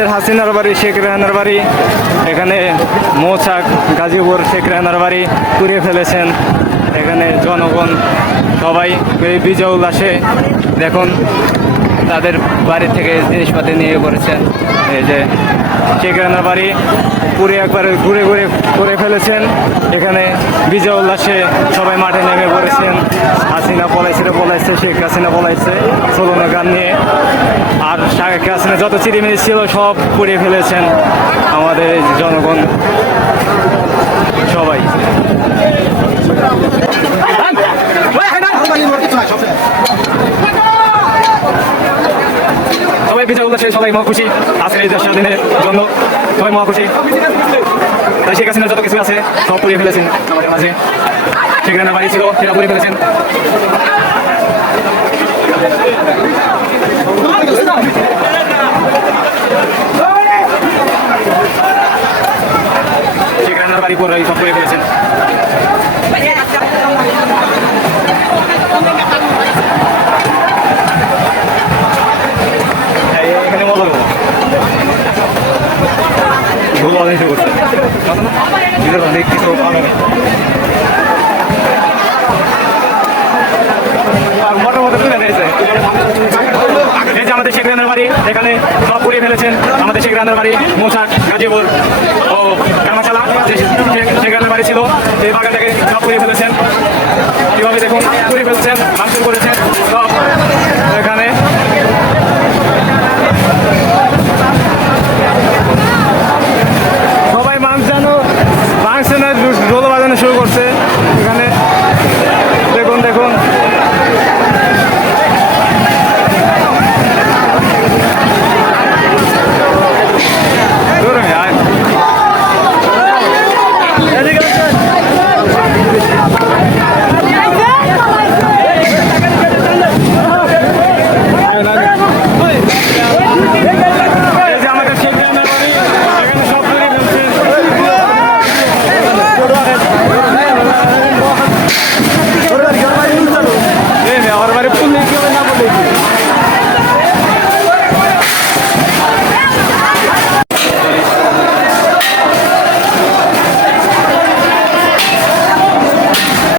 আমাদের হাসিনার বাড়ি, শেখ রেহানার বাড়ি, এখানে মৌচাক গাজীপুর শেখ রেহানার বাড়ি পুড়িয়ে ফেলেছেন। এখানে জনগণ সবাই এই বিজয় উল্লাসে দেখুন তাদের বাড়ি থেকে জিনিসপাতি নিয়ে পড়েছেন। এই যে শেখ রেহানার বাড়ি পুরে একবারে ঘুরে ঘুরে করে ফেলেছেন। এখানে বিজয় উল্লাসে সবাই মাঠে নেমে পড়েছেন। হাসিনা পলাইছে, শেখ হাসিনা পলাইছে স্লোগান গান নিয়ে। আর শেখ হাসিনা যত চিরিমিরি ছিল সব পুড়িয়ে ফেলেছেন আমাদের জনগণ সবাই। সবাই বিজয় উল্লাসে সবাই মহা খুশি আজকে এই দেশ স্বাধীনের জন্য, সবাই মহা খুশি। তাই শেখ হাসিনার যত কিছু আছে সব পুড়িয়ে ফেলেছেন আমাদের মাঝে। শেখ রেহানার বাড়ি ছিল সেটা পুড়িয়ে ফেলেছেন। শেখ রেহানার বাড়ি পুরো সব পুড়িয়ে ফেলেছেন। এখানে মজা করবো ভুল অনেক করছে আমাদের শেখ রেহানার বাড়ি এখানে সব পুড়িয়ে ফেলেছেন। আমাদের শেখ রেহানার বাড়ি মৌচাক গাজীপুর ও কামাশালা শেখ রেহানার বাড়ি ছিল এই বাগানটাকে সব পুড়িয়ে ফেলেছেন। কীভাবে দেখুন পুড়িয়ে ফেলছেন, ভাঙচুর করেছেন সব। এখানে সবাই ভাঙছে না, রোল বাজানো শুরু করছে। এখানে দেখুন দেখুন